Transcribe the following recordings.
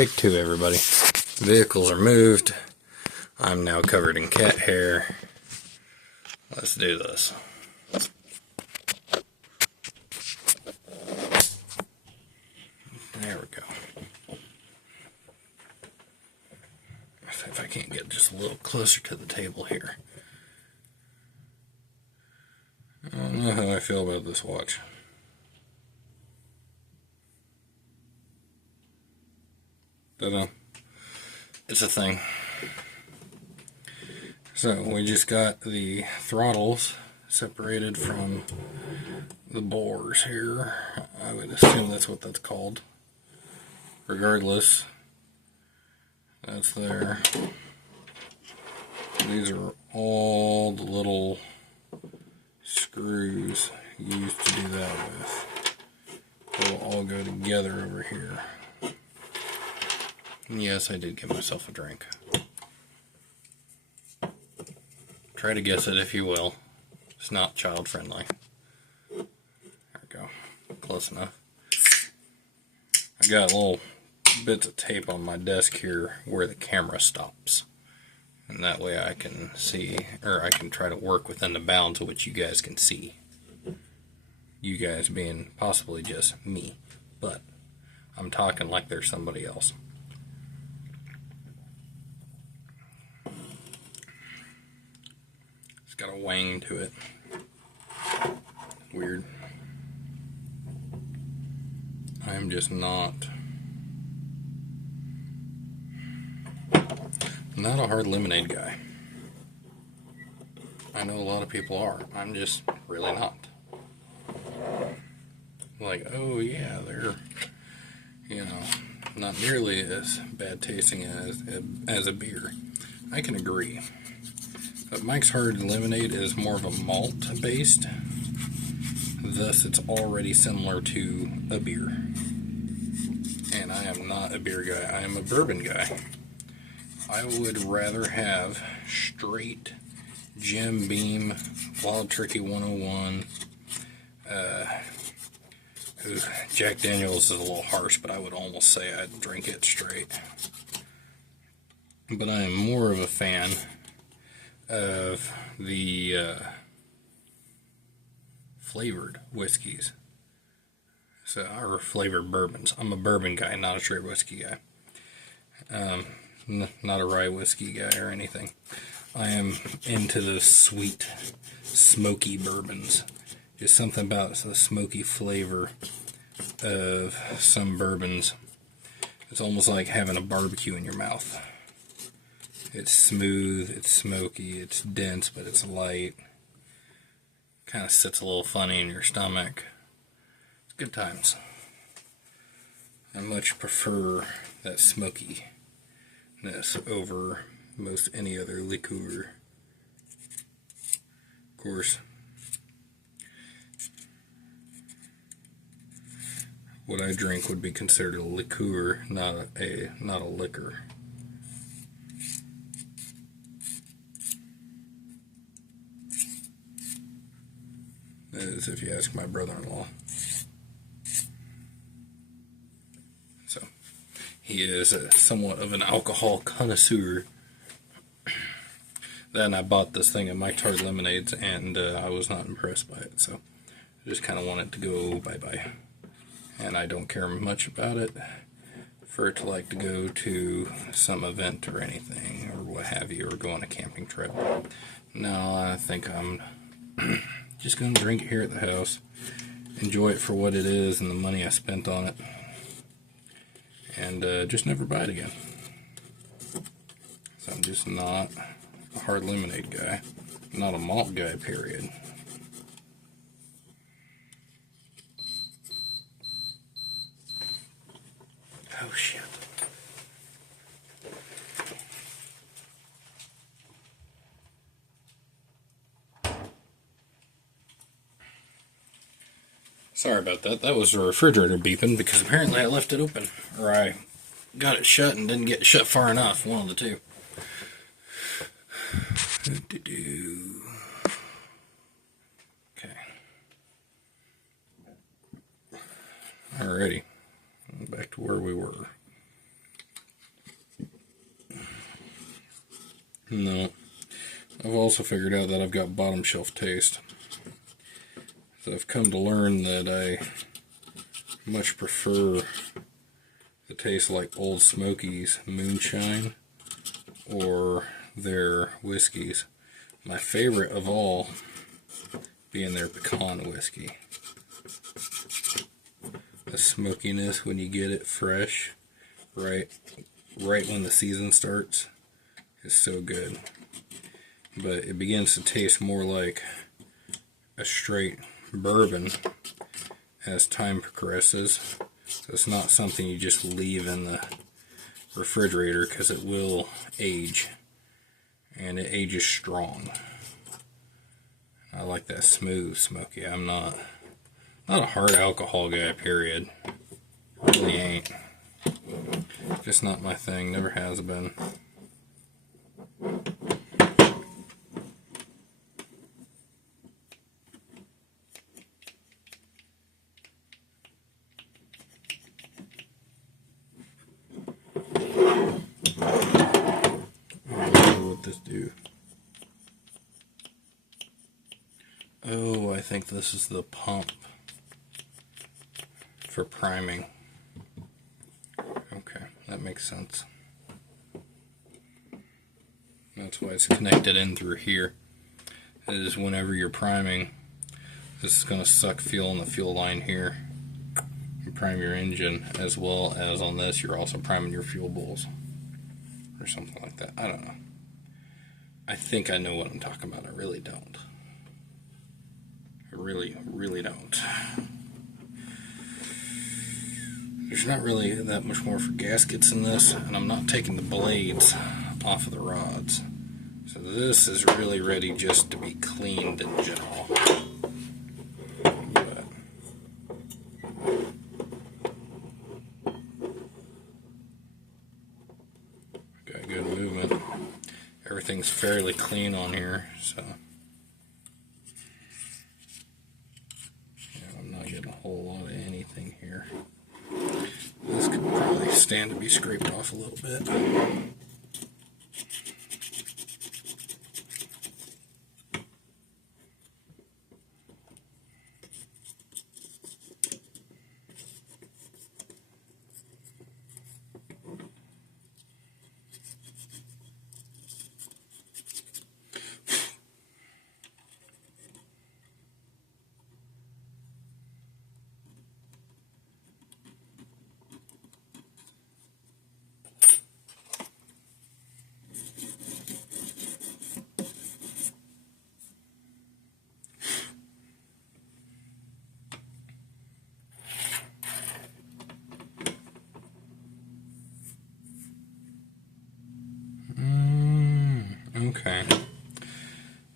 Take two, everybody. Vehicles are moved. I'm now covered in cat hair. Let's do this. There we go. See if I can't get just a little closer to the table here. I don't know how I feel about this watch. But it's a thing. So we just got the throttles separated from the bores here. I would assume that's what that's called. Regardless, that's there. These are all the little screws used to do that with. They'll all go together over here. And yes, I did give myself a drink. Try to guess it if you will. It's not child friendly. There we go. Close enough. I got little bits of tape on my desk here where the camera stops. And that way I can see, or I can try to work within the bounds of which you guys can see. You guys being possibly just me. But I'm talking like there's somebody else. It's got a wang to it. Weird. I'm just not a hard lemonade guy. I know a lot of people are. I'm just really not. Like, oh yeah, they're, not nearly as bad tasting as a beer. I can agree. But Mike's Hard Lemonade is more of a malt based. Thus, it's already similar to a beer. And I am not a beer guy. I am a bourbon guy. I would rather have straight Jim Beam, Wild Turkey 101. Jack Daniels is a little harsh, but I would almost say I'd drink it straight. But I am more of a fan of the flavored whiskeys. Or flavored bourbons. I'm a bourbon guy, not a straight whiskey guy. Not a rye whiskey guy or anything. I am into the sweet, smoky bourbons. Just something about the smoky flavor of some bourbons. It's almost like having a barbecue in your mouth. It's smooth, it's smoky, it's dense, but it's light. Kind of sits a little funny in your stomach. It's good times. I much prefer that smokiness over most any other liqueur. Of course, what I drink would be considered a liqueur, not a liquor. That is, if you ask my brother-in-law. So, he is somewhat of an alcohol connoisseur. Then I bought this thing of Mike's Hard Lemonades, and I was not impressed by it, so I just kind of want it to go bye-bye. And I don't care much about it for it to like to go to some event or anything, or what have you, or go on a camping trip. No, I think I'm just going to drink it here at the house, enjoy it for what it is and the money I spent on it, and just never buy it again. So I'm just not a hard lemonade guy, not a malt guy, period. Oh shit. Sorry about that. That was the refrigerator beeping because apparently I left it open. Or I got it shut and didn't get it shut far enough. One of the two. Okay. Alrighty. Back to where we were. No. I've also figured out that I've got bottom shelf taste. So I've come to learn that I much prefer the taste like Old Smoky's moonshine or their whiskeys. My favorite of all being their pecan whiskey. The smokiness when you get it fresh, right when the season starts, is so good. But it begins to taste more like a straight bourbon as time progresses. So it's not something you just leave in the refrigerator, because it will age, and it ages strong. I like that smooth smoky. I'm not a hard alcohol guy, period. Really ain't. Just not my thing. Never has been. What this do? Oh, I think this is the pump for priming. Okay, that makes sense. That's why it's connected in through here. It is whenever you're priming, this is going to suck fuel in the fuel line here. You prime your engine, as well as on this you're also priming your fuel bowls. Or something like that. I don't know. I think I know what I'm talking about. I really don't. I really don't. There's not really that much more for gaskets in this, and I'm not taking the blades off of the rods. So this is really ready just to be cleaned in general. But got good movement. Everything's fairly clean on here, so yeah, I'm not getting a whole lot of anything here. This could probably stand to be scraped off a little bit. Okay.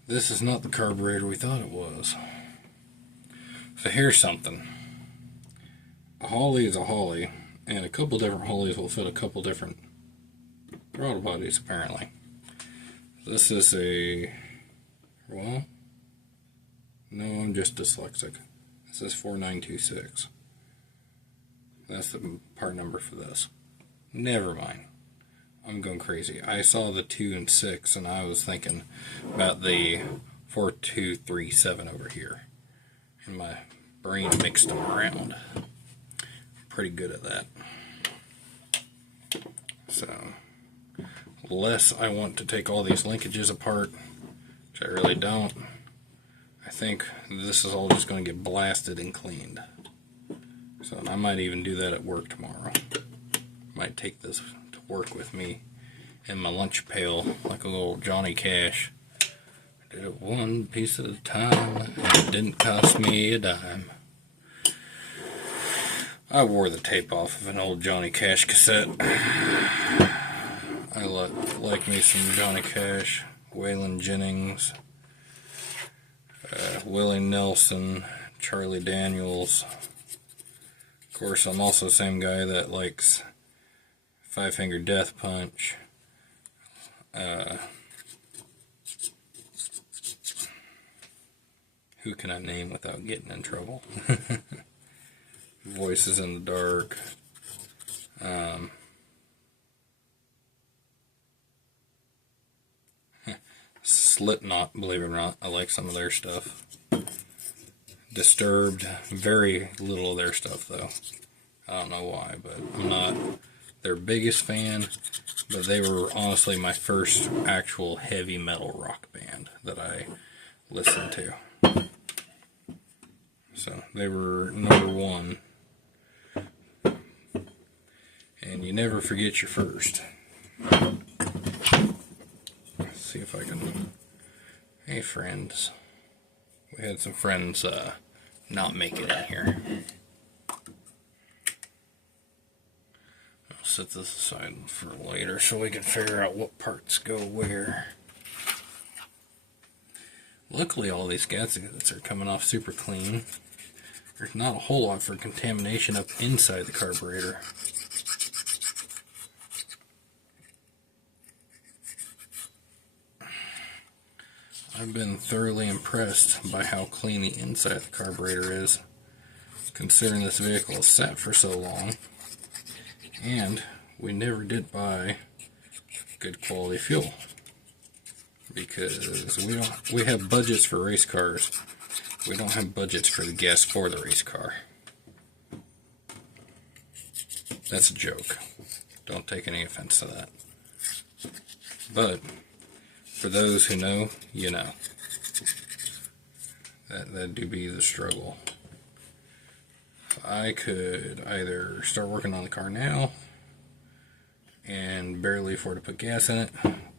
This is not the carburetor we thought it was. So here's something. A Holley is a Holley, and a couple different Holleys will fit a couple different throttle bodies, apparently. This is a... well... no, I'm just dyslexic. This is 4926. That's the part number for this. Never mind. I'm going crazy. I saw the 2 and 6, and I was thinking about the 4237 over here. And my brain mixed them around. I'm pretty good at that. So, unless I want to take all these linkages apart, which I really don't, I think this is all just going to get blasted and cleaned. So I might even do that at work tomorrow. Might take this to work with me in my lunch pail like a little Johnny Cash. I did it one piece at a time, and it didn't cost me a dime. I wore the tape off of an old Johnny Cash cassette. I like me some Johnny Cash, Waylon Jennings, Willie Nelson, Charlie Daniels. Of course, I'm also the same guy that likes Five Finger Death Punch. Who can I name without getting in trouble? Voices in the Dark. Slipknot, believe it or not. I like some of their stuff. Disturbed, very little of their stuff though. I don't know why, but I'm not their biggest fan, but they were honestly my first actual heavy metal rock band that I listened to. So they were number one. And you never forget your first. Let's see if I can... Hey friends. We had some friends not make it in here. I'll set this aside for later so we can figure out what parts go where. Luckily all these gaskets are coming off super clean. There's not a whole lot for contamination up inside the carburetor. I've been thoroughly impressed by how clean the inside of the carburetor is, considering this vehicle has sat for so long, and we never did buy good quality fuel, because we have budgets for race cars. We don't have budgets for the gas for the race car. That's a joke. Don't take any offense to that. But for those who know, you know. That do be the struggle. I could either start working on the car now and barely afford to put gas in it,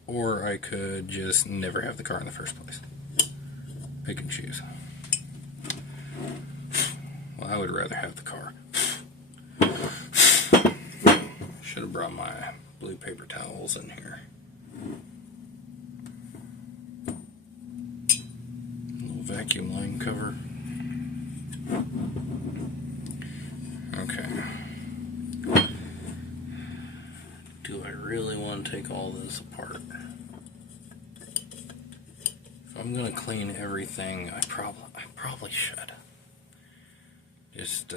or I could just never have the car in the first place. Pick and choose. Well, I would rather have the car. Should have brought my blue paper towels in here. Vacuum line cover. Okay. Do I really want to take all this apart? If I'm going to clean everything, I probably should. Just,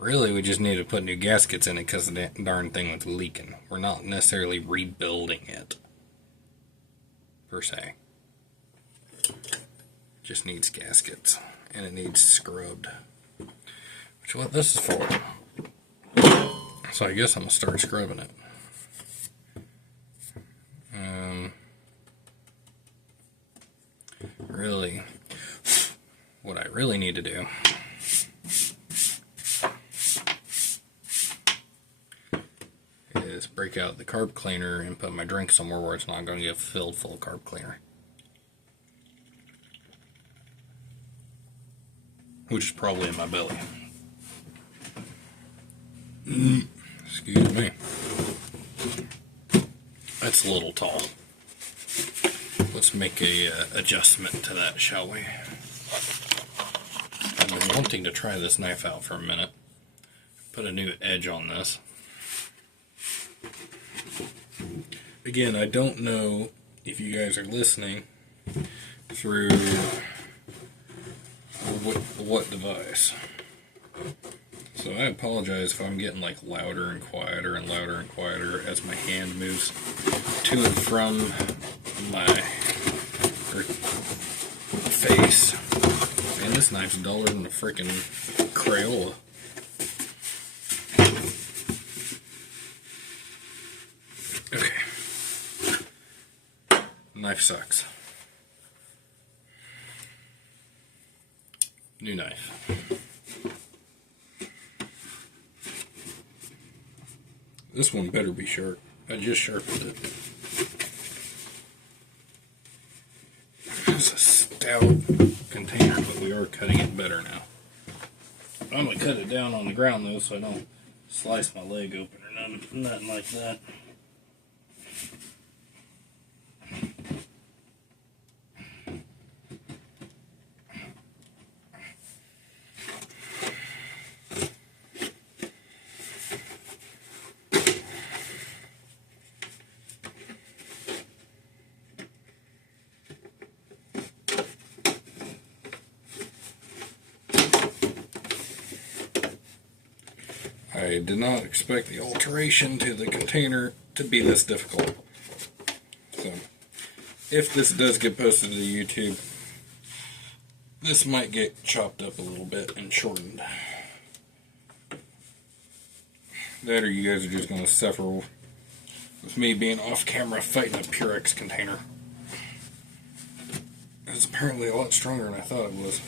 really, we just need to put new gaskets in it because the darn thing was leaking. We're not necessarily rebuilding it, per se. Just needs gaskets, and it needs scrubbed, which is what this is for. So I guess I'm going to start scrubbing it. Really, what I really need to do is break out the carb cleaner and put my drink somewhere where it's not going to get filled full of carb cleaner. Which is probably in my belly. Excuse me. That's a little tall. Let's make a adjustment to that, shall we? I've been wanting to try this knife out for a minute. Put a new edge on this. Again, I don't know if you guys are listening through what device. So I apologize if I'm getting like louder and quieter and louder and quieter as my hand moves to and from my face. Man, this knife's duller than a freaking Crayola. Okay. Knife sucks. New knife. This one better be sharp. I just sharpened it. It's a stout container, but we are cutting it better now. I'm going to cut it down on the ground though so I don't slice my leg open or nothing like that. I did not expect the alteration to the container to be this difficult. So, if this does get posted to YouTube, this might get chopped up a little bit and shortened. That or you guys are just going to suffer with me being off camera fighting a Purex container. It's apparently a lot stronger than I thought it was.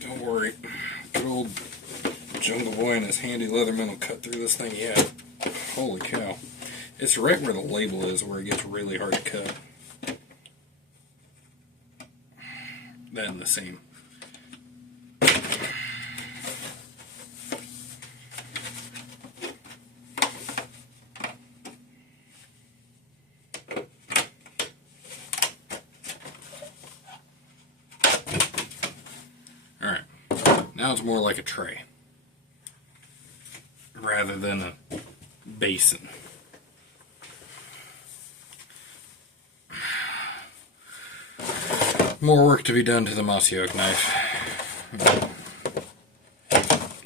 Don't worry. Good old Jungle Boy and his handy Leatherman will cut through this thing. Yeah. Holy cow. It's right where the label is where it gets really hard to cut. That and the seam. Alright. Now it's more like a tray rather than a basin. More work to be done to the mossy oak knife.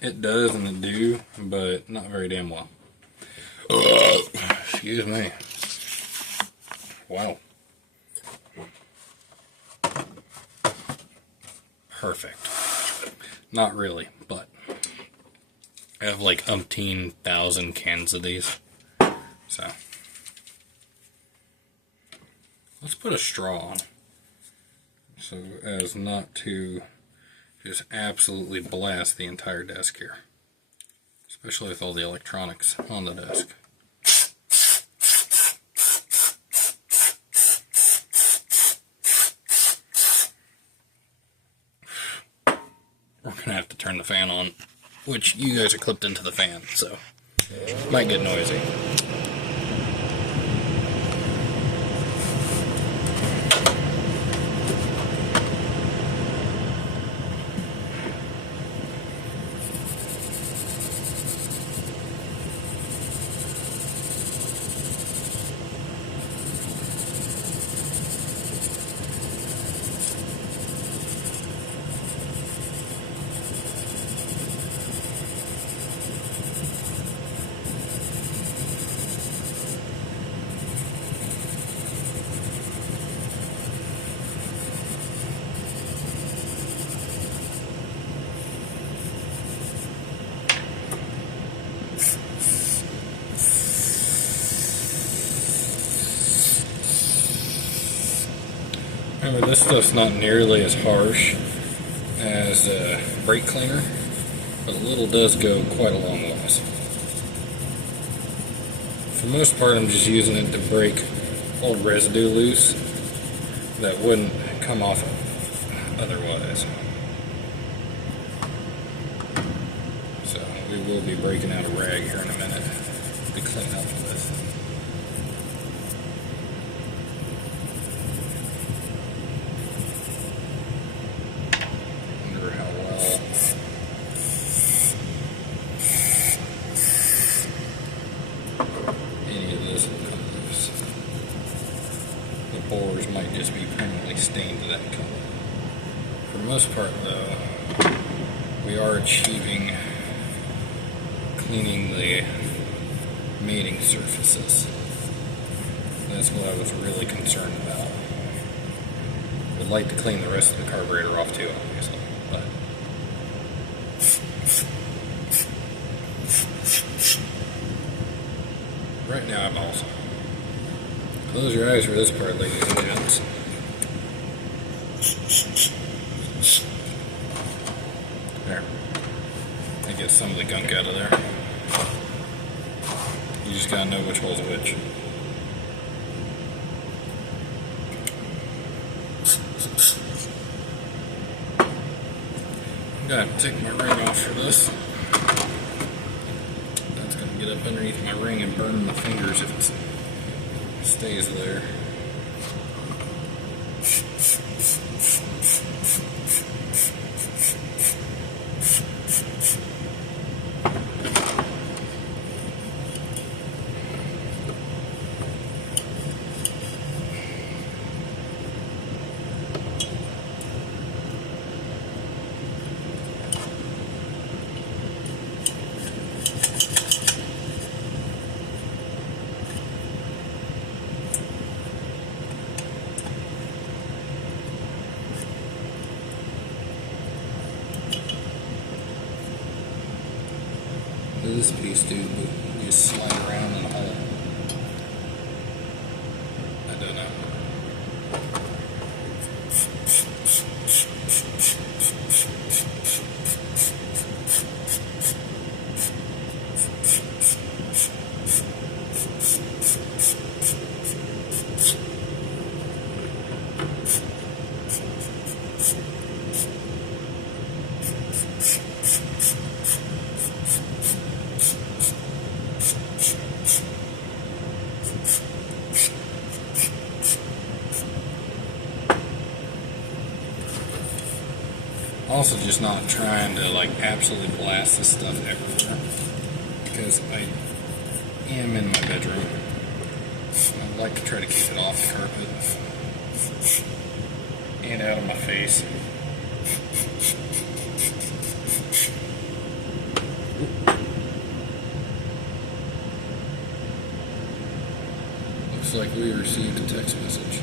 It does and it do, but not very damn well. Excuse me. Wow. Perfect. Not really, but I have like umpteen thousand cans of these. So let's put a straw on, so as not to just absolutely blast the entire desk here, especially with all the electronics on the desk. We're gonna have to turn the fan on, which you guys are clipped into the fan, so it might get noisy. Remember, this stuff's not nearly as harsh as a brake cleaner, but a little does go quite a long ways. For the most part, I'm just using it to break old residue loose that wouldn't come off otherwise. So we will be breaking out a rag here in a minute to clean up with. Bores might just be permanently stained to that color. For the most part, though, we are achieving cleaning the mating surfaces. That's what I was really concerned about. Would like to clean the rest of the carburetor off too, obviously, but right now I'm awesome. Close your eyes for this part, ladies and gents. There. I get some of the gunk out of there. You just gotta know which hole's which. I'm gonna take my ring off for this. That's gonna get up underneath my ring and burn my fingers if it stays there. This piece, dude, would just slide around in a hole. I don't know. Also, just not trying to like absolutely blast this stuff everywhere, because I am in my bedroom. I'd like to try to keep it off the carpet and out of my face. Looks like we received a text message.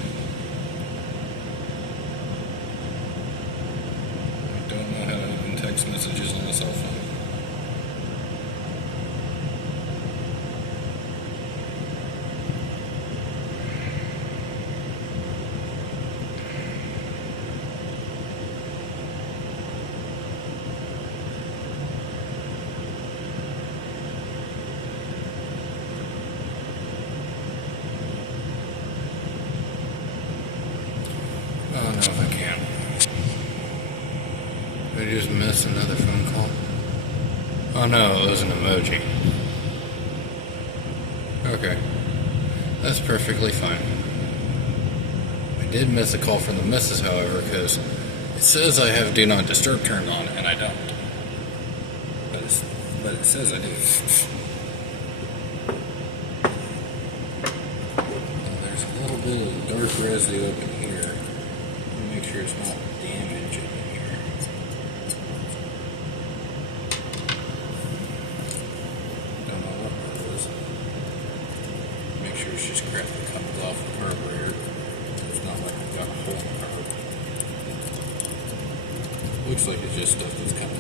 Text messages on the cell phone. I don't know if I can. I just missed another phone call. Oh no, it was an emoji. Okay. That's perfectly fine. I did miss a call from the missus, however, because it says I have Do Not Disturb turned on, and I don't. But it says I do. There's a little bit of dark residue up in here. Let me make sure it's not damaged in here. Don't know what that is. Make sure it's just crap that comes off the carburetor. It's not like I've got a hole in the carburetor. Looks like it's just stuff that's coming off.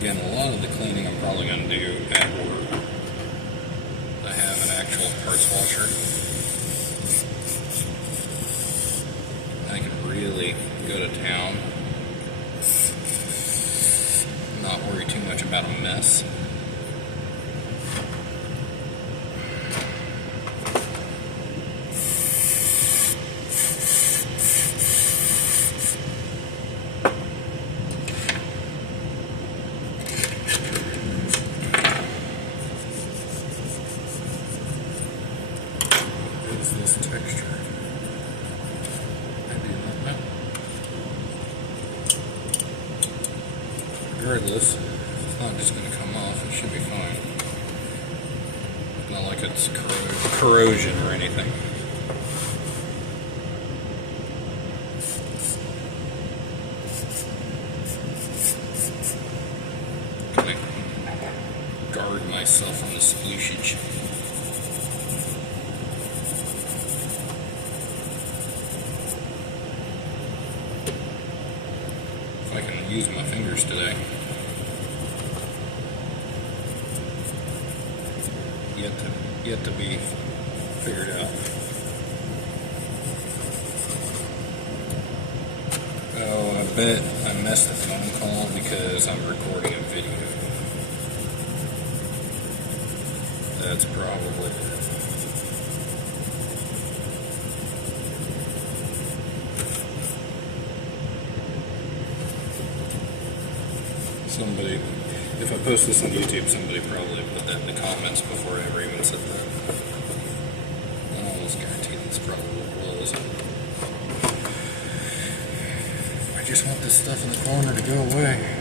Again, a lot of the cleaning I'm probably going to do at work. I have an actual parts washer. I can really go to town, not worry too much about a mess. This texture, I do not know. Regardless, it's not just going to come off. It should be fine. Not like it's corrosion or anything. Kind of guard myself on the sploosage. I can use my fingers today. Yet to be figured out. Oh, I bet I missed the phone call because I'm recording a video. That's probably it. Somebody, if I post this on YouTube, somebody probably put that in the comments before I ever even said that. I almost guarantee that's probably what it was. I just want this stuff in the corner to go away.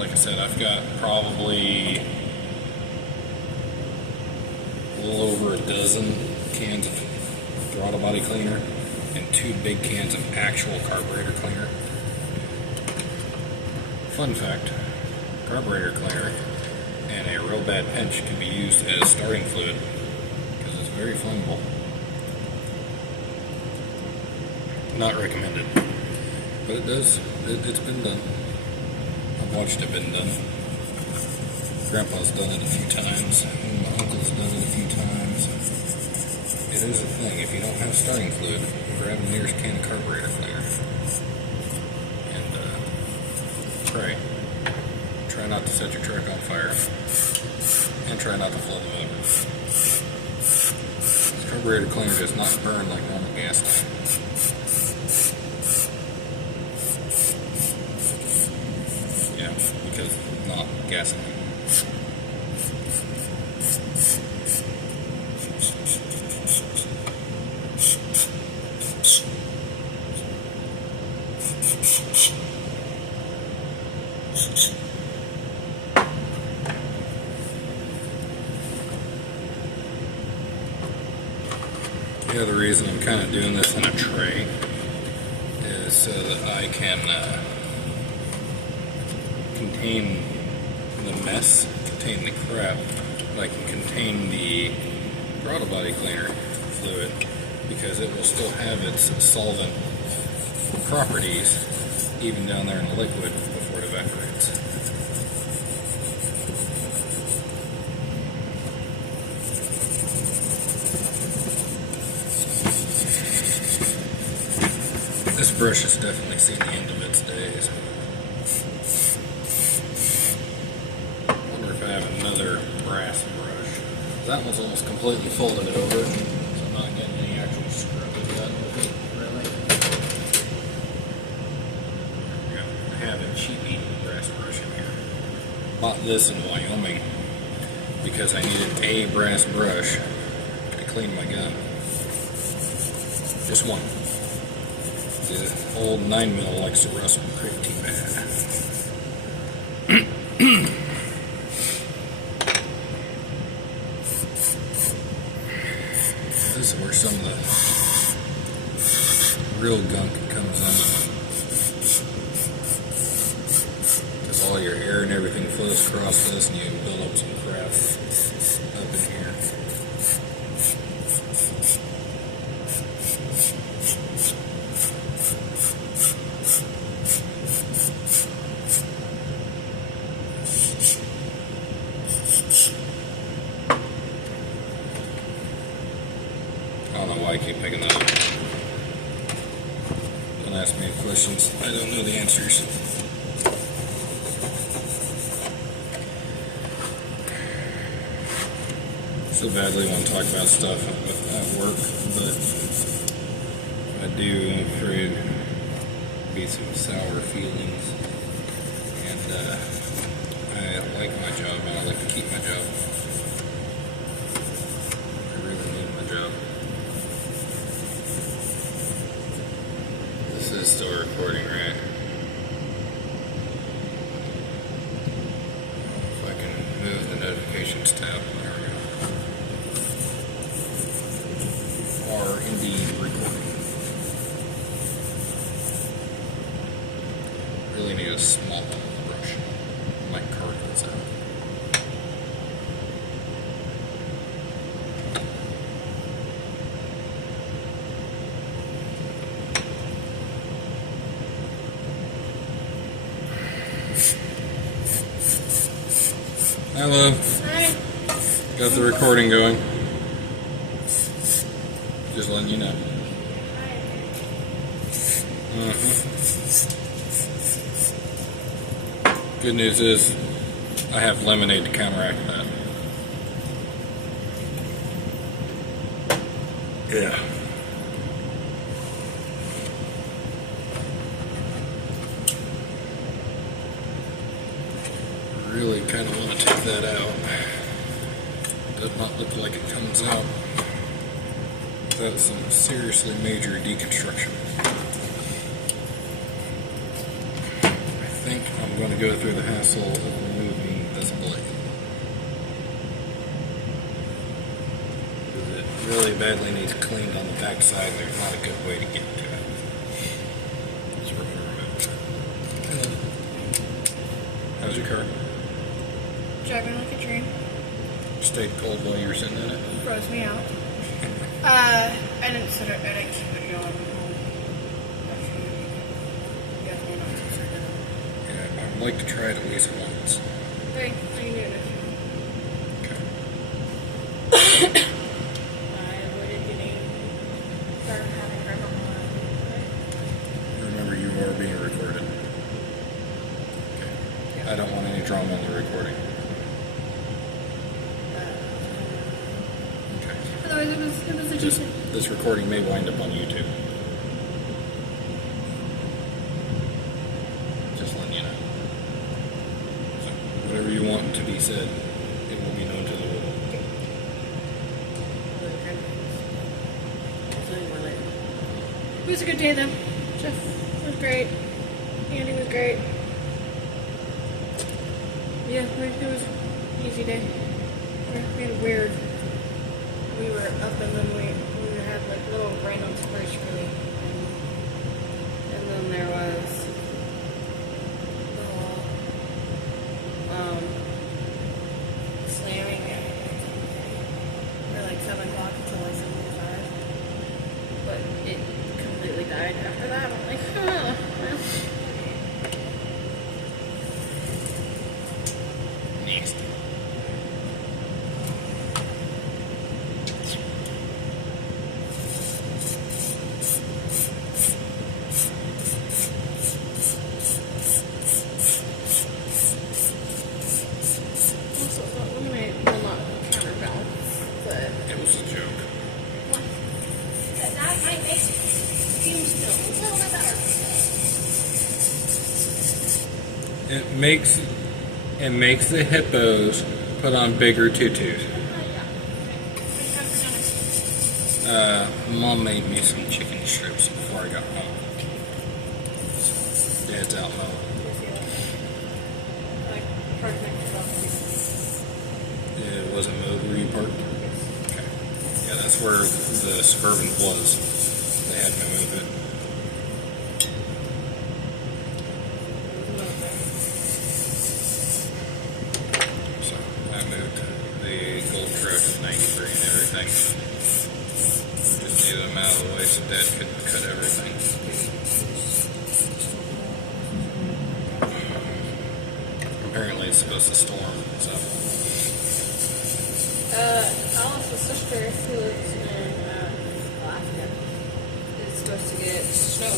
like I said, I've got probably a little over a dozen cans of throttle body cleaner and 2 big cans of actual carburetor cleaner. Fun fact, carburetor cleaner and a real bad pinch can be used as starting fluid because it's very flammable. Not recommended, but it does. It's been done. I've watched it been done. Grandpa's done it a few times. And my uncle's done it a few times. It is a thing. If you don't have starting fluid, grab the nearest can of carburetor cleaner and pray. Try not to set your truck on fire, and try not to flood the motor. Carburetor cleaner does not burn like normal gasoline. Yeah, because it's not gasoline. The other reason I'm kind of doing this in a tray is so that I can contain the mess, contain the crap, but I can contain the throttle body cleaner fluid because it will still have its solvent properties even down there in the liquid before it evaporates. This brush has definitely seen the end of its days. I wonder if I have another brass brush. That one's almost completely folded it over, so I'm not getting any actual scrubbing done with it, really. There we go. I have a cheapy brass brush in here. Bought this in Wyoming because I needed a brass brush to clean my gun. Just one. The old 9mm likes to rust pretty bad. This is where some of the real gunk comes in. Because all your air and everything flows across this and you build up some crap up in here. I don't know why I keep picking that up. Don't ask me any questions. I don't know the answers. So badly want to talk about stuff at work, but I do, I'm afraid, be some sour feelings. And I like my job and I like to keep my job. I really need my job. This is still recording, right? If I can move the notifications tab. There we go. Are indeed recording. Really need a small brush. My card is out. Hello. Hi. Got the recording going. Just letting you know. Good news is I have lemonade to counteract that. Yeah. Really kind of want to take that out. Does not look like it comes out without some seriously major deconstruction. I think I'm going to go through the hassle of removing this blade. Because it really badly needs cleaned on the back side. There's not a good way to get to it. So we're going to remove it. How's your car? Driving like a dream. Stayed cold while you were sitting in it? Froze me out. I didn't keep it going. Yeah, I'd like to try it at least once. Okay, I can do it. Okay. I avoided getting started having grandma. Remember, you are being recorded. Okay. I don't want any drama on the recording. Okay. Otherwise, it was a decent. This recording may wind up on YouTube. Just letting you know. So, whatever you want to be said, it will be known to the world. It was a good day though. Jeff was great. Andy was great. Yeah, it was an easy day. We had a weird. We were up and then we had like little random squares really. And then there was slamming for like 7 o'clock until like 7:05. But it completely died after that. I'm like, well. Next. Also, well, not counterbalance, but It was a joke. that might make fumes feel a little bit better. It makes the hippos put on bigger tutus. Mom made me some chicken strips before I got home. Dad's out mowing. It wasn't mowed where you parked? Okay. Yeah, that's where the Suburban was. They had me move it. So I moved the gold truck at 93 and everything. Just needed them out of the way so Dad could cut everything. Apparently it's supposed to storm, so. Alice's sister, who lives in Alaska, is supposed to get snow.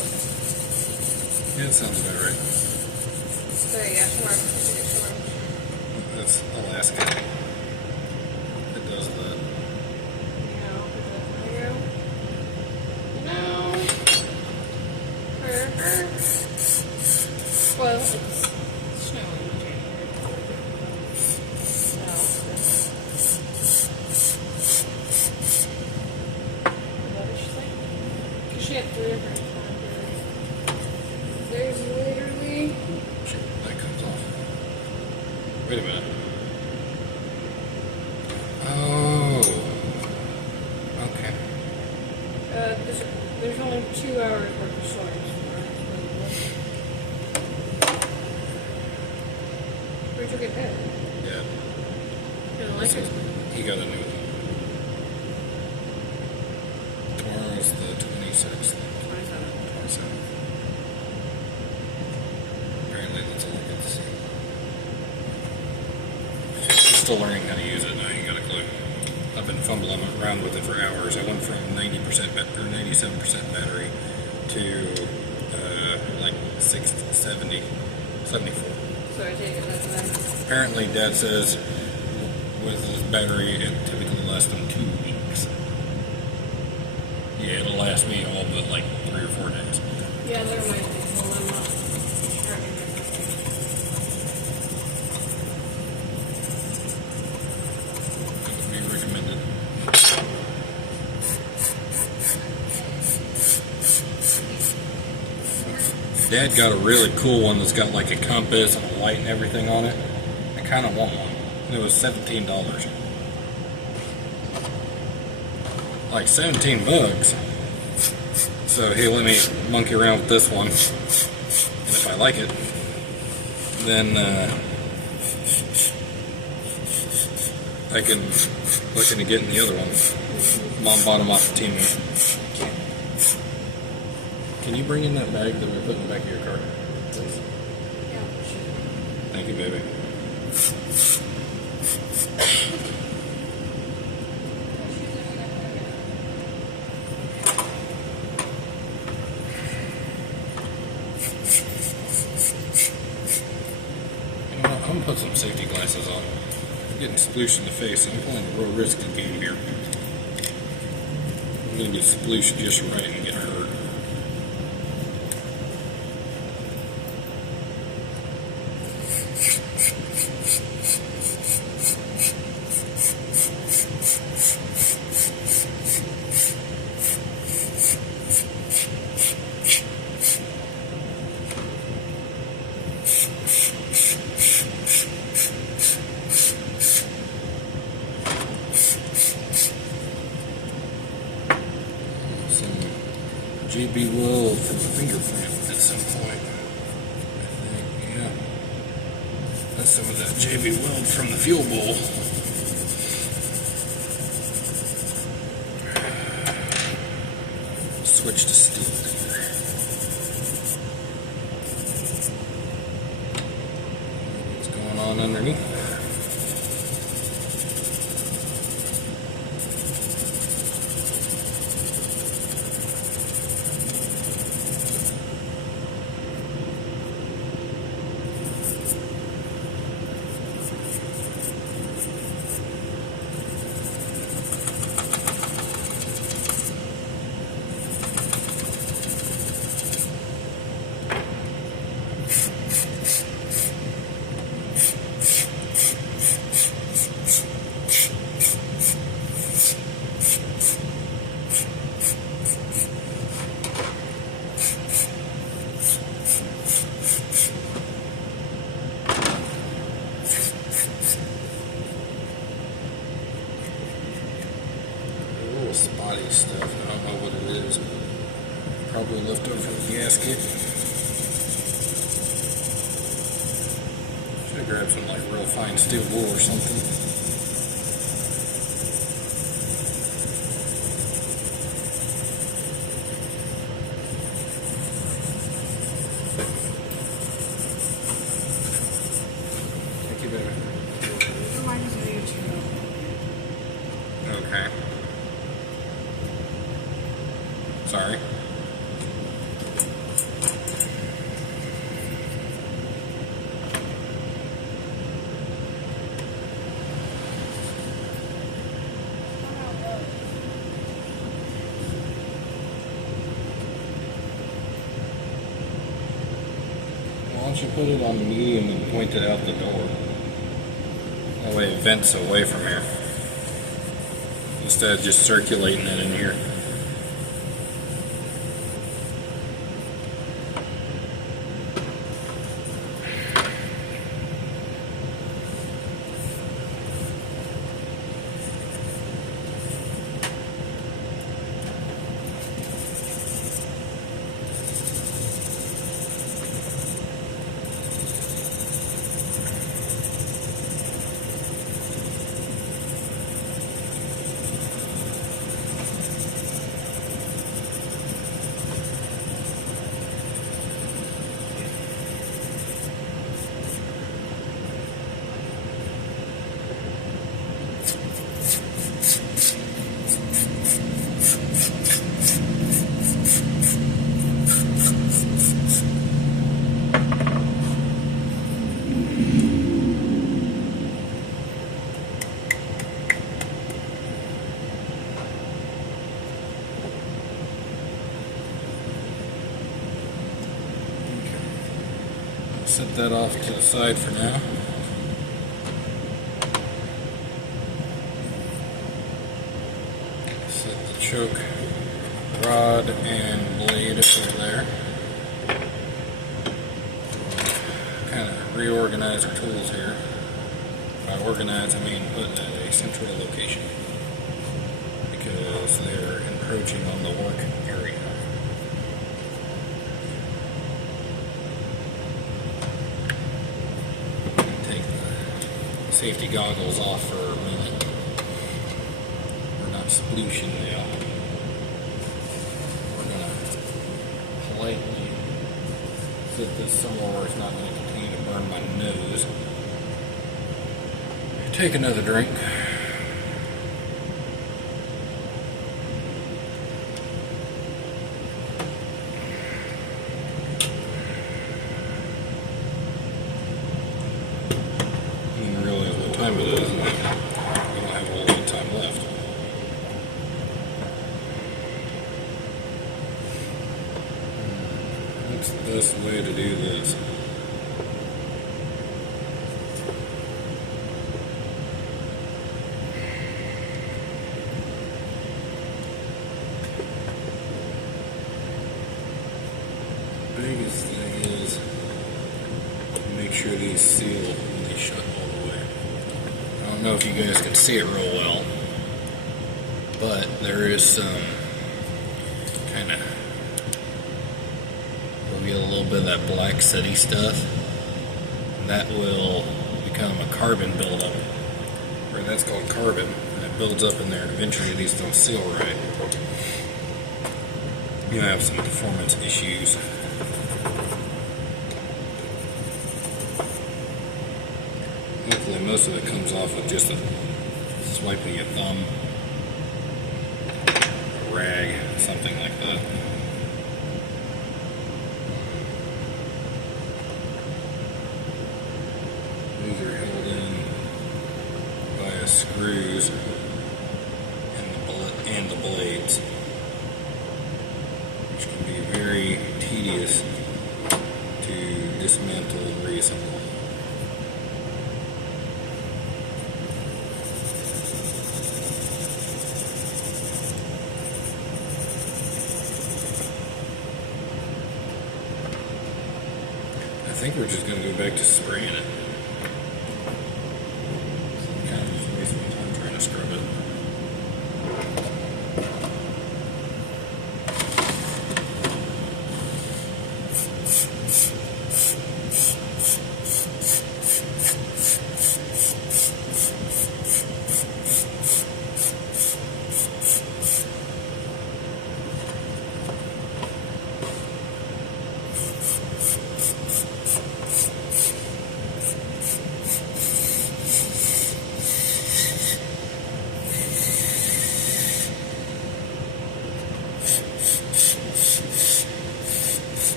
Yeah, it sounds about right. So yeah, tomorrow supposed to get storm. That's Alaska. It does that. Well, it's snowing in January. What did she say? Because she had 3 different time periods. There's literally. Shit, that comes off. Wait a minute. Oh. Okay. There's only 2 hours worth of storms. Where'd you get that? Yeah. You don't like it? He got a new one. Tomorrow's the 26th. 27th. Apparently that's all I get to see. I'm still learning how to use it. I ain't got a clue. I've been fumbling around with it for hours. I went from 90% or 97% battery to like 70, 74. So I take it that's that. Apparently, Dad says with this battery, it typically lasts them 2 weeks. Yeah, it'll last me all but like 3 or 4 days. Yeah, they're my dilemma. It would be recommended. Dad got a really cool one that's got like a compass and a light and everything on it. I kind of want one. And it was $17. Like 17 bucks. So he let me monkey around with this one. And if I like it, then I can look into getting the other one. Mom bought them off the team. Can you bring in that bag that we put in the back of your car, please? Yeah, sure. Thank you, baby. You know what? I'm gonna put some safety glasses on. I'm getting splooshed in the face. I'm playing a real risky game here. I'm gonna get splooshed just right and get hurt. JB Weld from the fingerprint at some point. I think, yeah. That's some of that JB Weld from the fuel bowl. Switch to steel. What's going on underneath there? Spotty stuff. I don't know what it is. Probably left over from the gasket. Should have grabbed some like real fine steel wool or something. Thank you, baby. Reminds me of you too. Okay. Sorry. Why don't you put it on medium and point it out the door? That way it vents away from here. Instead of just circulating it in here. Set that off to the side for now. Set the choke rod and blade over there. reorganize our tools here. By organize, I mean put at a central location, because they're encroaching on the work area. Take the safety goggles off for a minute. We're not splooshing now. We're going to politely sit this somewhere where it's not going to continue to burn my nose. Take another drink. And realize what time it is. We don't have a lot of time left. What's the best way to do this? Biggest thing is to make sure these seal when they shut all the way. I don't know if you guys can see it real well, but there is some kind of, we'll get a little bit of that black sooty stuff. That will become a carbon buildup, or that's called carbon, and it builds up in there, and eventually these don't seal right. You have some performance issues. Hopefully most of it comes off with just a swipe of your thumb, a rag, something like that. These are held in by screws and the blades, which can be very tedious to dismantle and reassemble. I think we're just going to go back to spraying it. Kind of just wasting time trying to scrub it.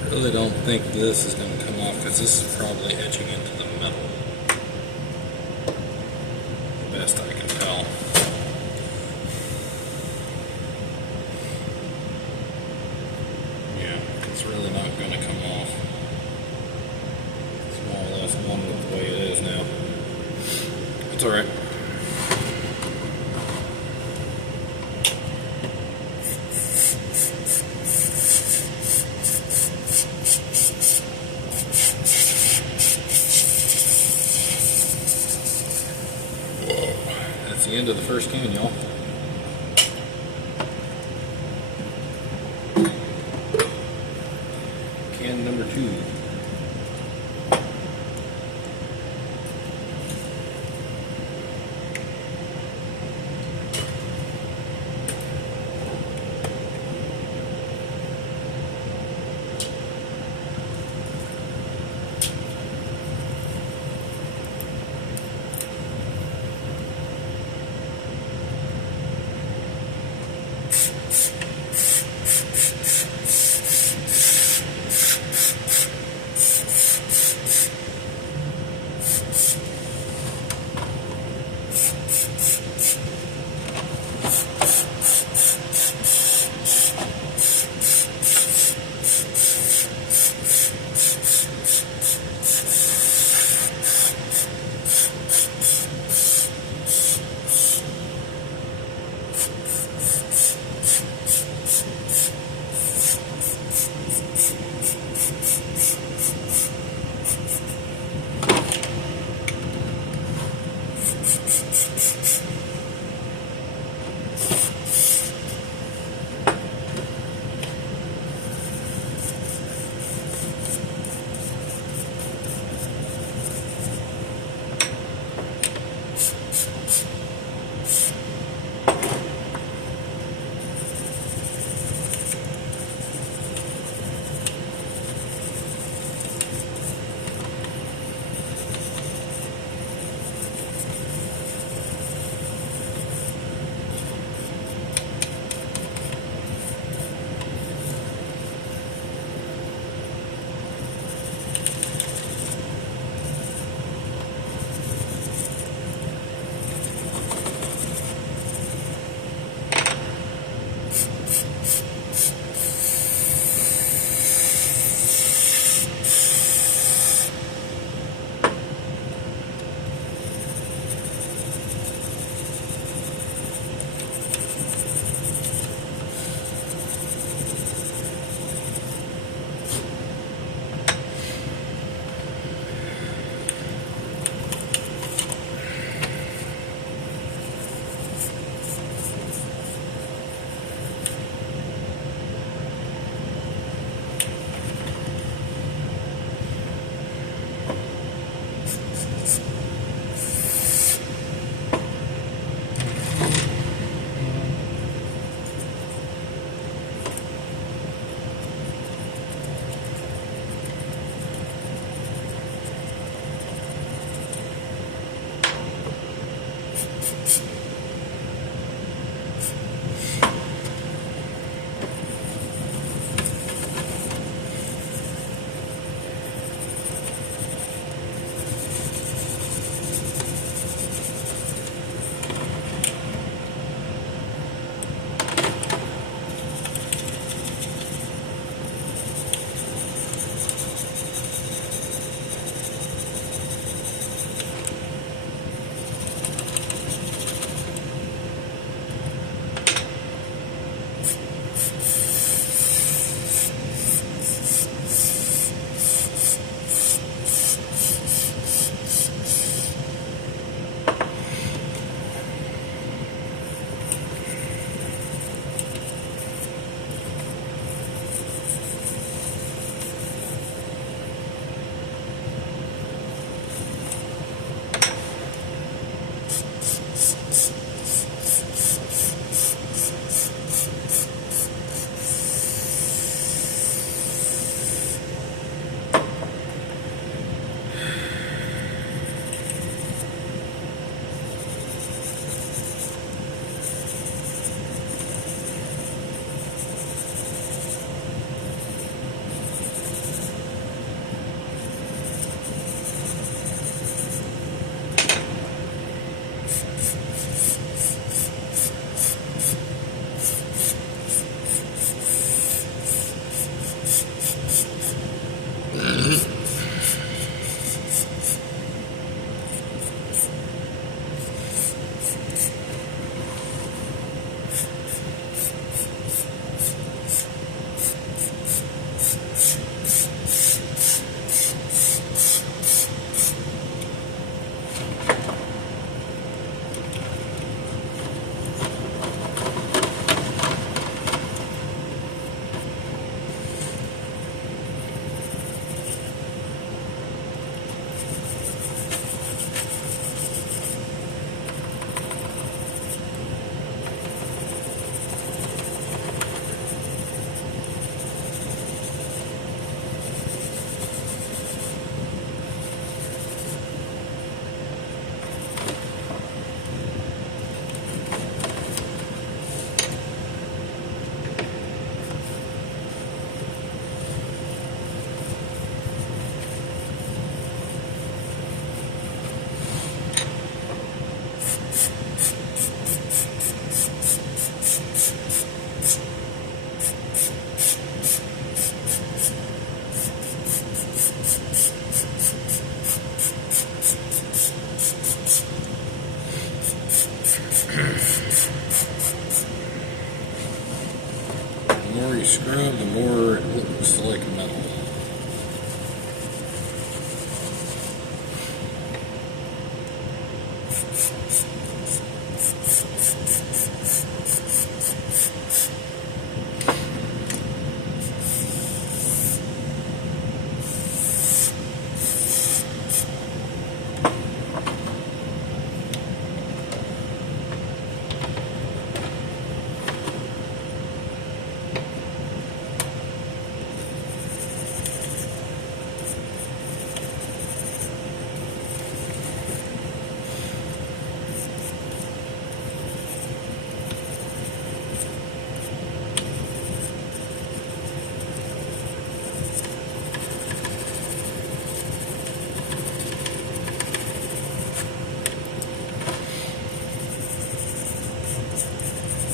I really don't think this is going to come off, because this is probably etching into the metal. Best I can tell. Yeah, it's really not going to come off. It's more or less one with the way it is now. It's alright. That's the end of the first can, y'all. Can number 2.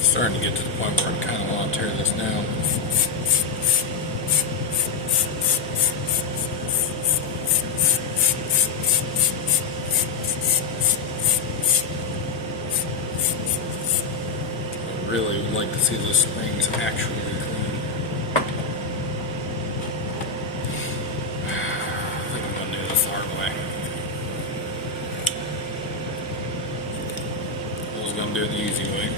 Starting to get to the point where I kind of want to tear this down. I really would like to see the springs actually clean. I think I'm going to do this the hard way. I was going to do it the easy way.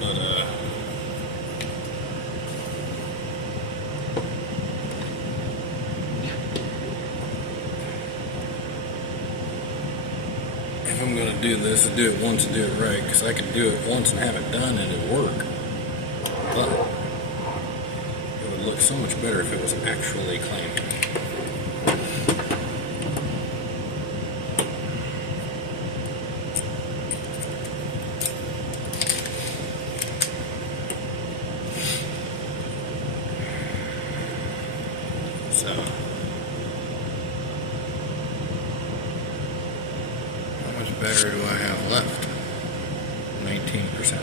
But, if I'm going to do this, I do it once and do it right, because I could do it once and have it done and it'd work. But it would look so much better if it was actually clean. So, how much battery do I have left? 19%.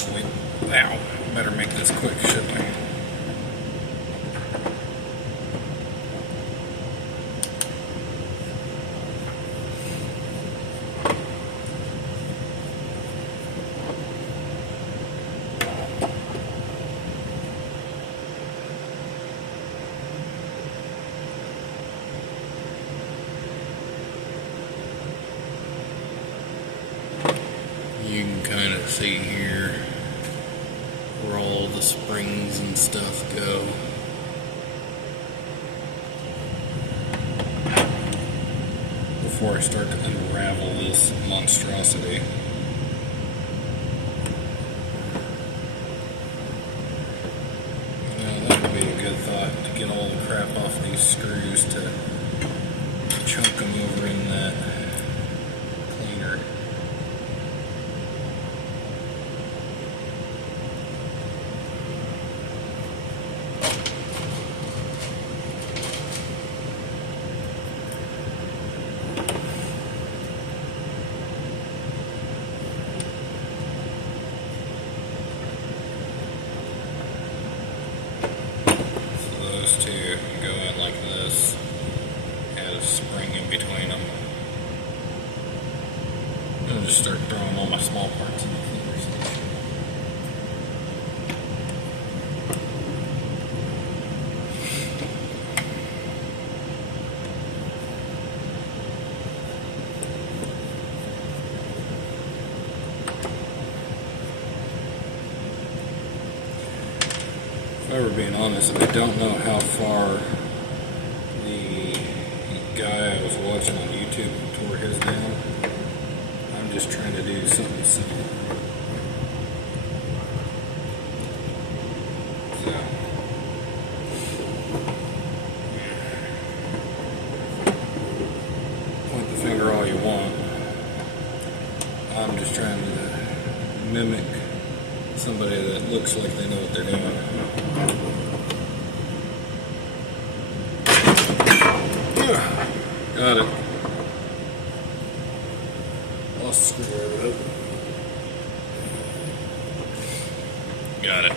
Oh, wait. Wow. Better make this quick, shouldn't I? You can kind of see here where all the springs and stuff go. Before I start to unravel this monstrosity. Now that would be a good thought, to get all the crap off these screws, to chunk them over in that cleaner. To go in like this, add a spring in between them, and just start throwing all my small parts in the cleaner station. If I were being honest, I don't know how far the guy I was watching on YouTube tore his down. I'm just trying to do something simple. So, point the finger all you want. I'm just trying to mimic somebody that looks like they know what they're doing. Got it. Lost the screwdriver open. Got it.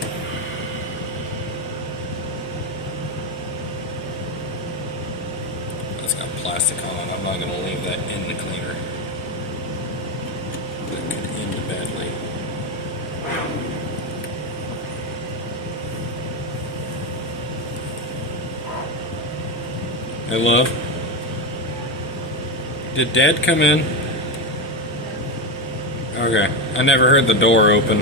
That's got plastic on it. I'm not going to leave that in the cleaner. That could end badly. Hey, love. Did Dad come in? Okay. I never heard the door open.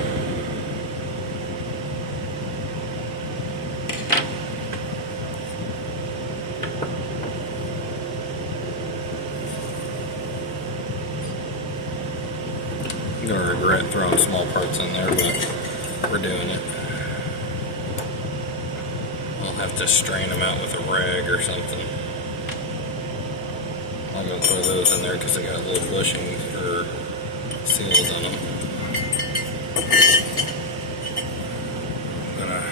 I'm gonna regret throwing small parts in there, but we're doing it. I'll have to strain them out with a rag or something. I'm gonna throw those in there because they got little bushings or seals on them. I'm gonna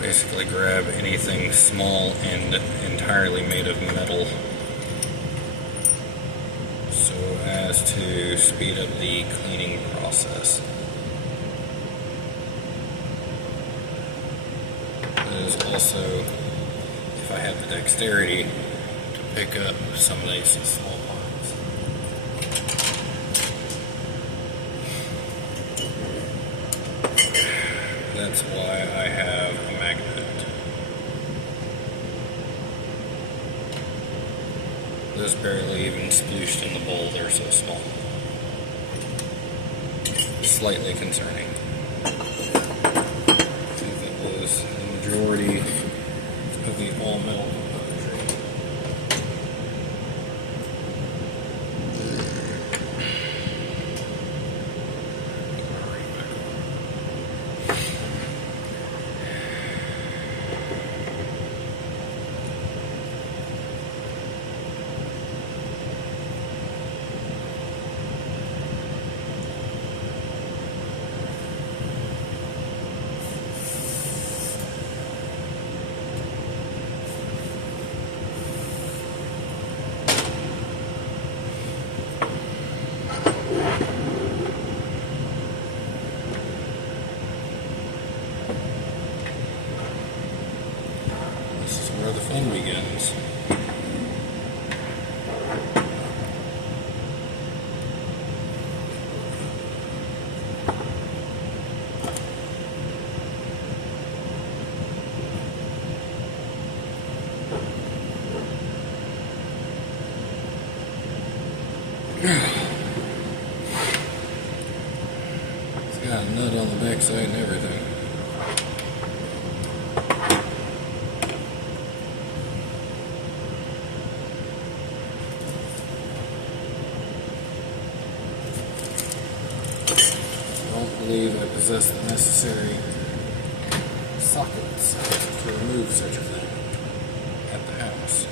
basically grab anything small and entirely made of metal so as to speed up the cleaning process. It is also, if I have the dexterity, to pick up some of these small parts. That's why I have a magnet. This barely even splooshed in the bowl, they're so small. Slightly concerning. I think that was the majority of the all metal componentry. Where the fun begins. It's got a nut on the backside and everything. I believe I possess the necessary sockets to remove such a thing at the house.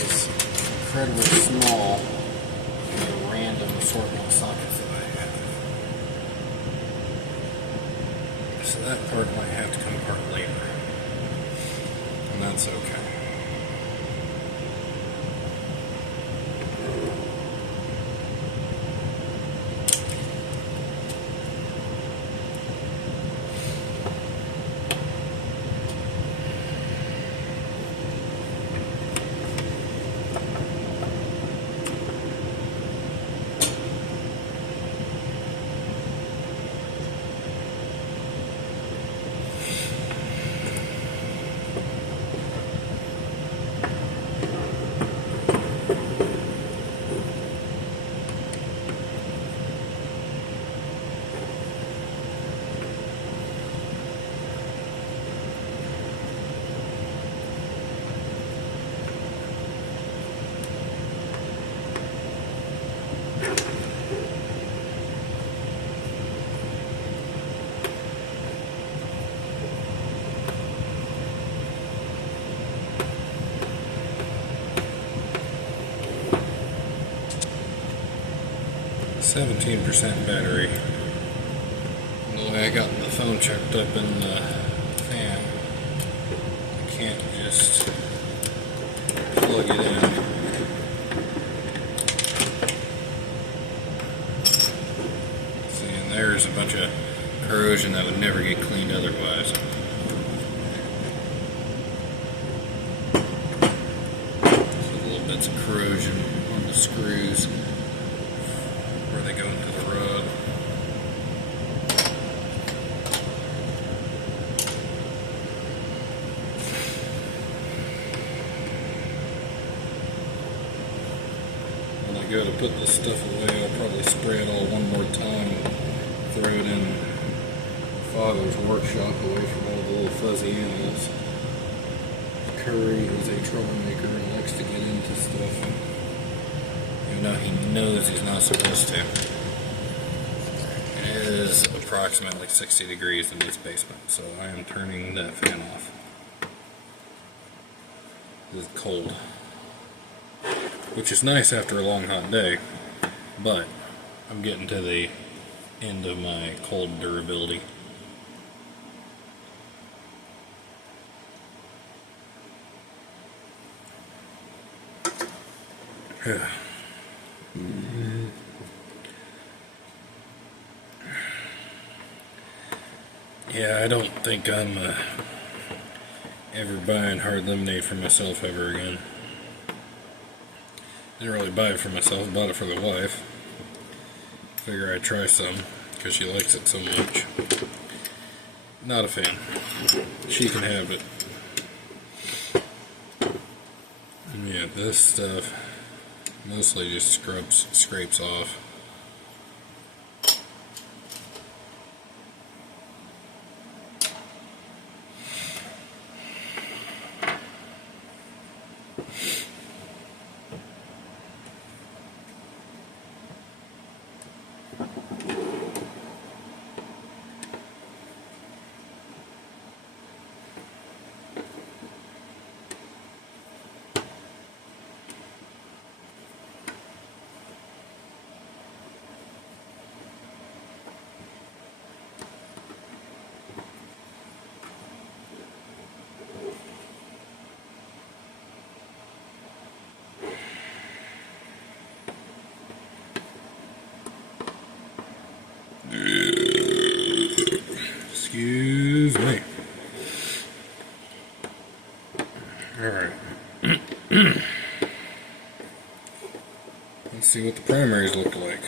It's incredibly small in the random assortment of sockets that I have. So that part might have to come apart later. And that's okay. %, battery. The way I got the phone chucked up in the fan, I can't just plug it in. See, and there's a bunch of corrosion that would never get cleaned otherwise. So little bits of corrosion on the screws where they go into the rod. go to put this stuff away, I'll probably spray it all one more time and throw it in Father's workshop away from all the little fuzzy animals. Curry is a troublemaker and likes to get into stuff, even though he knows he's not supposed to. It is approximately 60 degrees in this basement, so I am turning that fan off. It is cold, which is nice after a long hot day, but I'm getting to the end of my cold durability. Yeah, I don't think I'm ever buying hard lemonade for myself ever again. Didn't really buy it for myself, bought it for the wife. Figure I'd try some, because she likes it so much. Not a fan. She can have it. And yeah, this stuff mostly just scrapes off. Excuse me. Alright. Let's see what the primaries look like.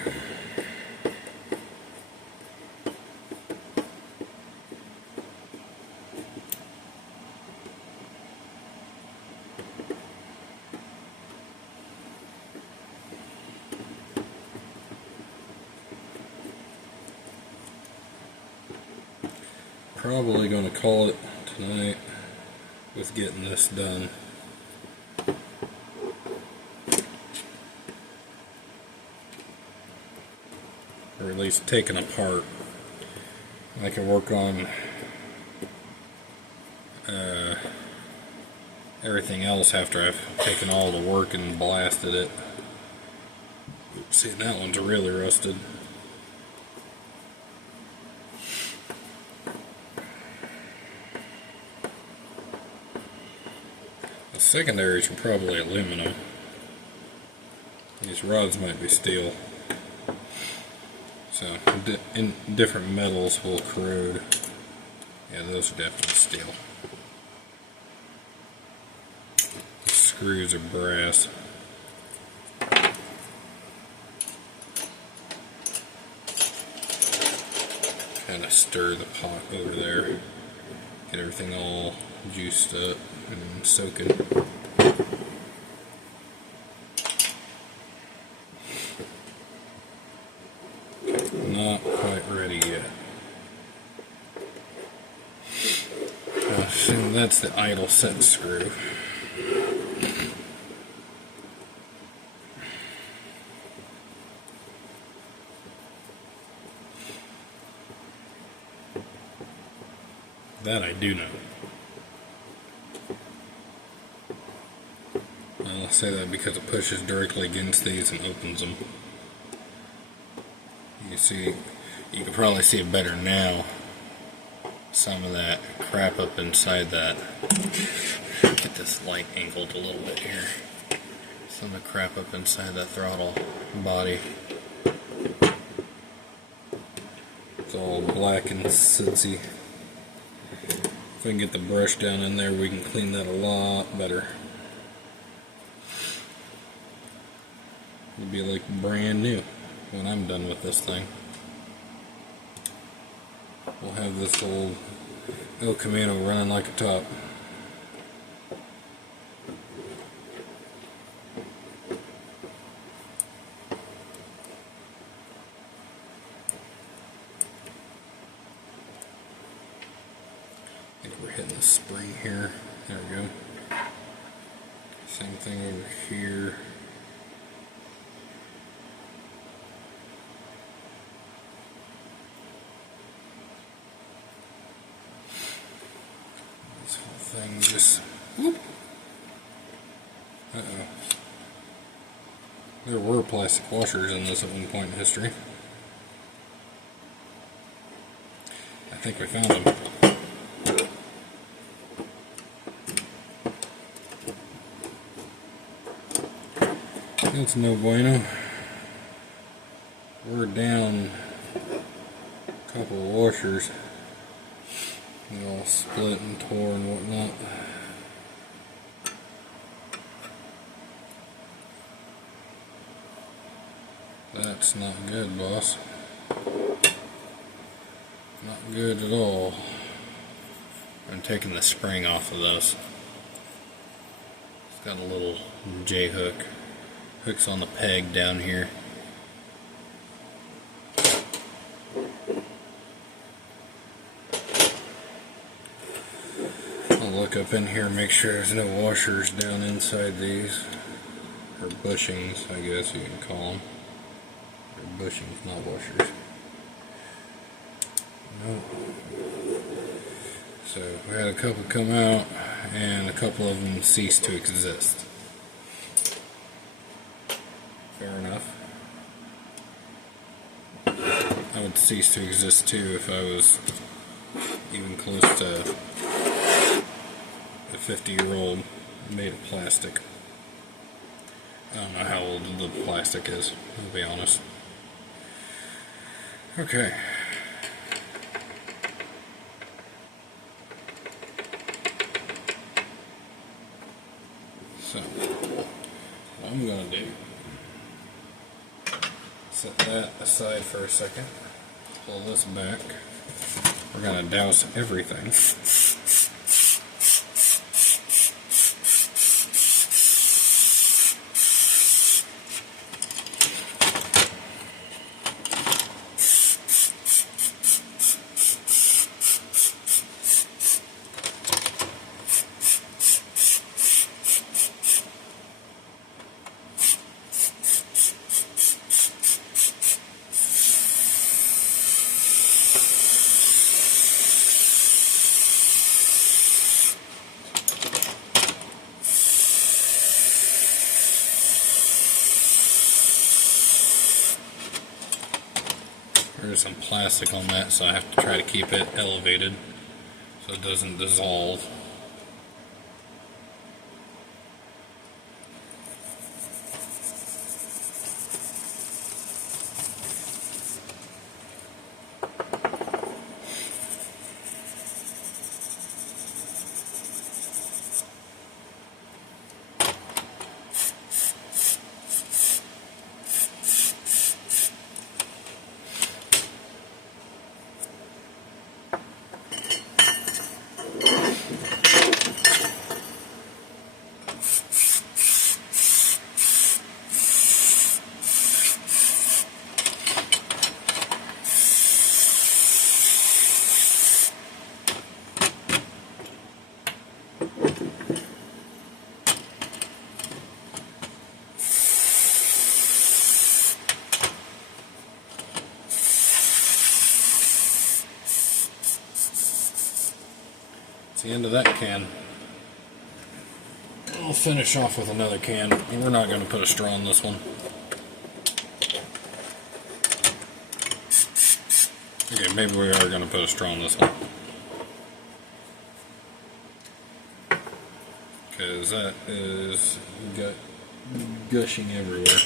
Probably going to call it tonight with getting this done. Or at least taken apart. I can work on everything else after I've taken all the work and blasted it. Oops, see, that one's really rusted. The secondaries are probably aluminum. These rods might be steel. So, in different metals will corrode. Yeah, those are definitely steel. The screws are brass. Kind of stir the pot over there. Get everything all juiced up and soaking. Not quite ready yet. I assume that's the idle set screw. That I do know. I'll say that because it pushes directly against these and opens them. You see, you can probably see it better now. Some of that crap up inside that. Get this light angled a little bit here. Some of the crap up inside that throttle body. It's all black and sooty. If we can get the brush down in there, we can clean that a lot better. It'll be like brand new when I'm done with this thing. We'll have this old El Camino running like a top. think we're hitting the spring here. There we go. Same thing over here. This whole thing just, whoop. Uh-oh. There were plastic washers in this at one point in history. I think we found them. That's no bueno. We're down a couple of washers. They all split and tore and whatnot. That's not good, boss. Not good at all. I'm taking the spring off of those. It's got a little J-hook. Hook's on the peg down here. I'll look up in here, make sure there's no washers down inside these. Or bushings, I guess you can call them. Or bushings, not washers. Nope. So we had a couple come out, and a couple of them ceased to exist. Fair enough. I would cease to exist too if I was even close to a 50-year-old made of plastic. I don't know how old the plastic is, I'll be honest. Okay. So, what I'm going to do, set that aside for a second, pull this back, we're going to douse everything. There's some plastic on that, so I have to try to keep it elevated so it doesn't dissolve. It's the end of that can. I'll finish off with another can. We're not going to put a straw in this one. Okay, maybe we are going to put a straw in this one. Because that is gushing everywhere.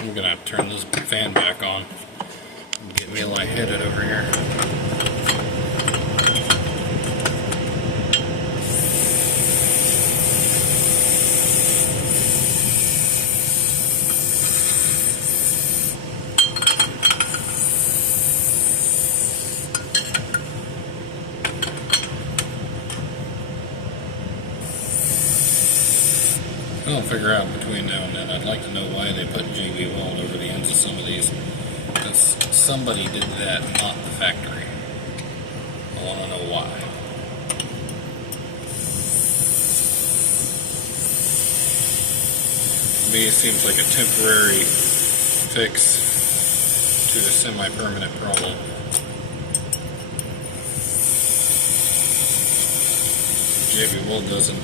I'm gonna turn this fan back on and get me lightheaded over here. I'll figure out between now and then. I'd like to know why they put JB Weld over the ends of some of these. Because somebody did that, not the factory. I want to know why. To me, it seems like a temporary fix to a semi-permanent problem. JB Weld doesn't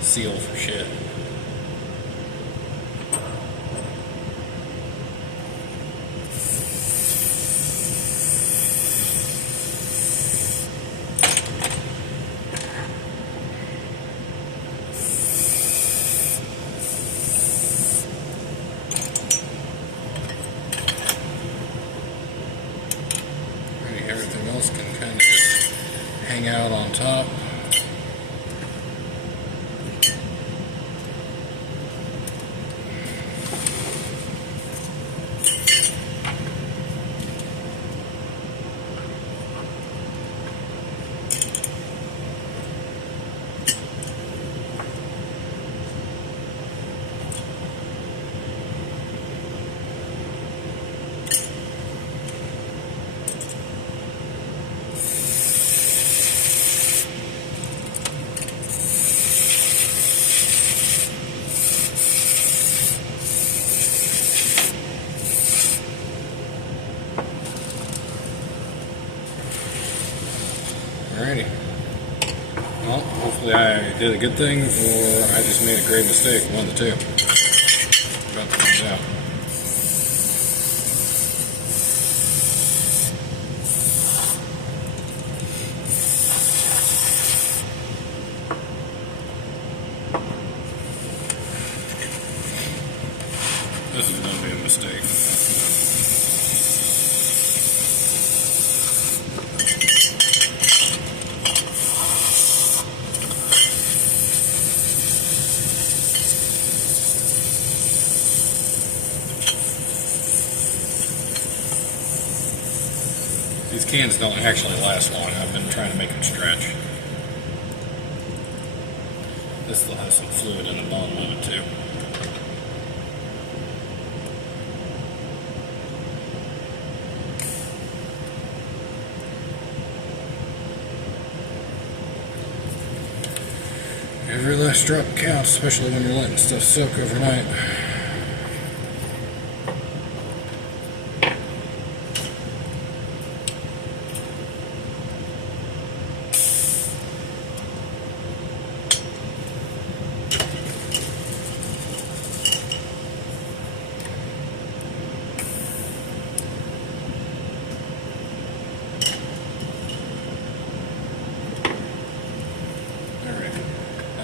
seal for shit. Everything else can kind of just hang out on top. Alrighty. Well, hopefully I did a good thing, or I just made a great mistake. One of the two. About to find out. This is going to be a mistake. These cans don't actually last long. I've been trying to make them stretch. This still has some fluid in the bottom of it too. Every last drop counts, especially when you're letting stuff soak overnight.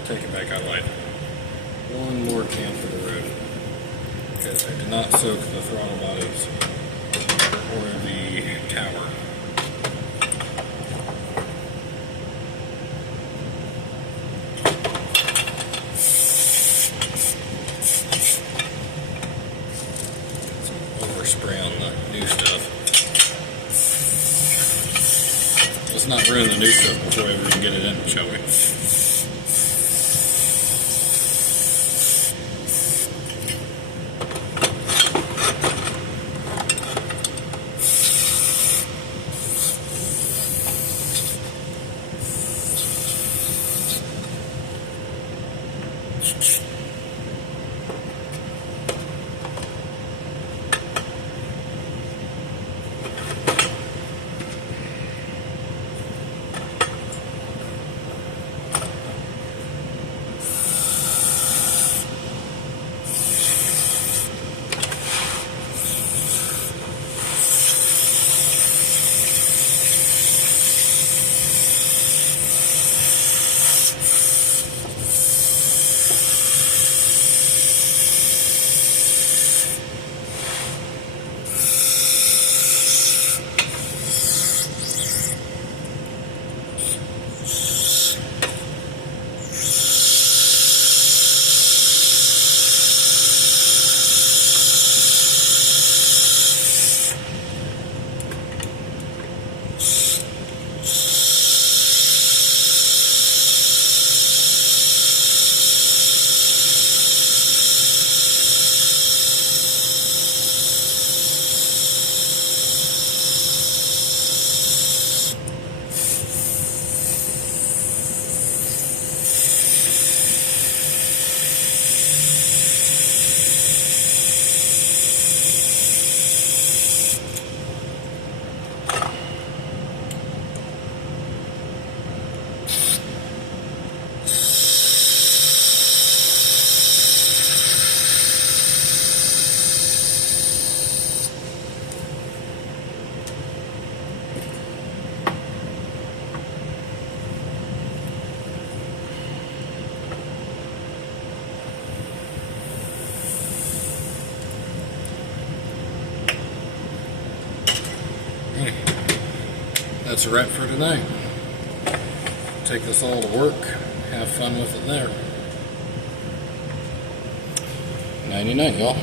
Take it back, I lied. One more can for the road, because I did not soak the throttle bodies or the tower. Some overspray on the new stuff. Let's not ruin the new stuff before we ever get it in, shall we? that's a wrap for today. Take this all to work. Have fun with it there. Nighty night, y'all.